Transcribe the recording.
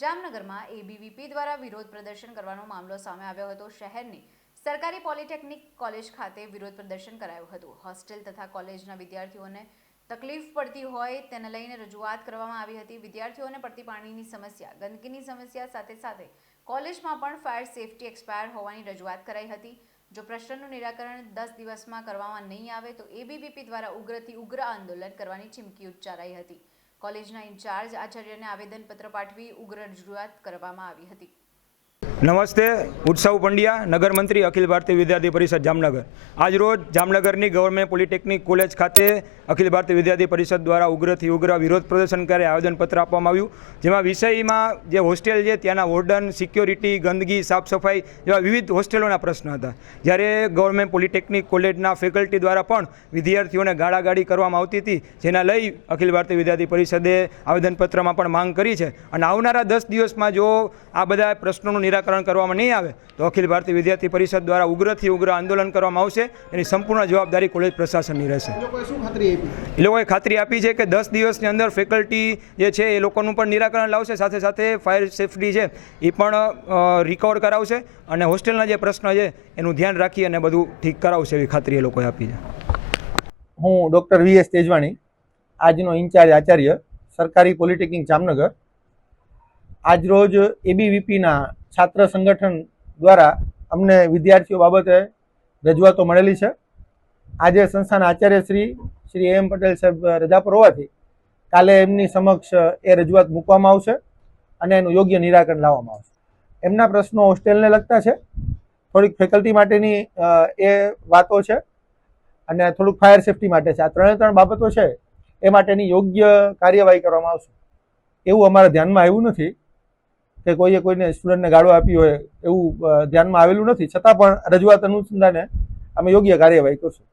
જામનગરમાં એબીવીપી દ્વારા વિરોધ પ્રદર્શન કરવાનો મામલો સામે આવ્યો હતો. શહેરની સરકારી પોલિટેકનિક કોલેજ ખાતે વિરોધ પ્રદર્શન કરાયું હતું. હોસ્ટેલ તથા કોલેજના વિદ્યાર્થીઓને તકલીફ પડતી હોય તેને લઈને રજૂઆત કરવામાં આવી હતી. વિદ્યાર્થીઓને પડતી પાણીની સમસ્યા, ગંદકીની સમસ્યા સાથે સાથે કોલેજમાં પણ ફાયર સેફટી એક્સપાયર હોવાની રજૂઆત કરાઈ હતી. જો પ્રશ્નનું નિરાકરણ દસ દિવસમાં કરવામાં નહીં આવે તો એબીવીપી દ્વારા ઉગ્રથી ઉગ્ર આંદોલન કરવાની ચીમકી ઉચ્ચારાઈ હતી. કોલેજના ઇન્ચાર્જ આચાર્યને આવેદનપત્ર પાઠવી ઉગ્ર રજૂઆત કરવામાં આવી હતી. નમસ્તે, ઉત્સવ પંડ્યા નગર મંત્રી અખિલ ભારતીય વિદ્યાર્થી પરિષદ જામનગર. આજરોજ જામનગરની ગવર્મેન્ટ પોલિટેકનિક કોલેજ ખાતે અખિલ ભારતીય વિદ્યાર્થી પરિષદ દ્વારા ઉગ્રથી ઉગ્ર વિરોધ પ્રદર્શન કરે આવેદનપત્ર આપવામાં આવ્યું. જેમાં વિષયમાં જે હોસ્ટેલ છે, ત્યાંના વોર્ડન, સિક્યોરિટી ગંદકી સાફ સફાઈ જેવા વિવિધ હોસ્ટેલોના પ્રશ્ન હતા. જ્યારે ગવર્મેન્ટ પોલિટેકનિક કોલેજના ફેકલ્ટી દ્વારા પણ વિદ્યાર્થીઓને ગાળાગાળી કરવામાં આવતી હતી, જેના લઈ અખિલ ભારતીય વિદ્યાર્થી પરિષદે આવેદનપત્રમાં પણ માંગ કરી છે. અને આવનારા દસ દિવસમાં જો આ બધા પ્રશ્નોનું નિરાકરણ કરવામાં નહીં આવે તો અખિલ ભારતીય વિદ્યાર્થી પરિષદ દ્વારા ઉગ્રથી ઉગ્ર આંદોલન કરવામાં આવશે. એની સંપૂર્ણ જવાબદારી કોલેજ પ્રશાસનની રહેશે. એ લોકોએ ખાતરી આપી? એ લોકોએ ખાતરી આપી છે કે દસ દિવસની અંદર ફેકલ્ટી જે છે એ લોકોનું પણ નિરાકરણ લાવશે સાથે સાથે ફાયર સેફટી છે એ પણ રિકવર કરાવશે અને હોસ્ટેલના જે પ્રશ્ન છે એનું ધ્યાન રાખી અને બધું ઠીક કરાવશે એવી ખાતરી એ લોકોએ આપી છે. હું ડૉક્ટર વી એસ તેજવાણી આજનો ઇન્ચાર્જ આચાર્ય સરકારી પોલિટેકનિક જામનગર આજરોજ એબીવીપીના છાત્ર સંગઠન દ્વારા અમને વિદ્યાર્થીઓ બાબતે રજૂઆતો મળેલી છે. આજે સંસ્થાના આચાર્ય શ્રી શ્રી એમ પટેલ સાહેબ રજા પર હોવાથી કાલે એમની સમક્ષ એ રજૂઆત મૂકવામાં આવશે અને એનું યોગ્ય નિરાકરણ લાવવામાં આવશે. એમના પ્રશ્નો હોસ્ટેલને લગતા છે. થોડીક ફેકલ્ટી માટેની એ વાતો છે અને થોડુંક ફાયર સેફટી માટે છે. આ ત્રણે ત્રણ બાબતો છે એ માટેની યોગ્ય કાર્યવાહી કરવામાં આવશે. એવું અમારા ધ્યાનમાં આવ્યું નથી. કે કોઈએ કોઈને સ્ટુડન્ટને ગાળો આપી હોય એવું ધ્યાનમાં આવેલું નથી. છતાં પણ રજૂઆત અનુસંધાને અમે યોગ્ય કાર્યવાહી કરશું.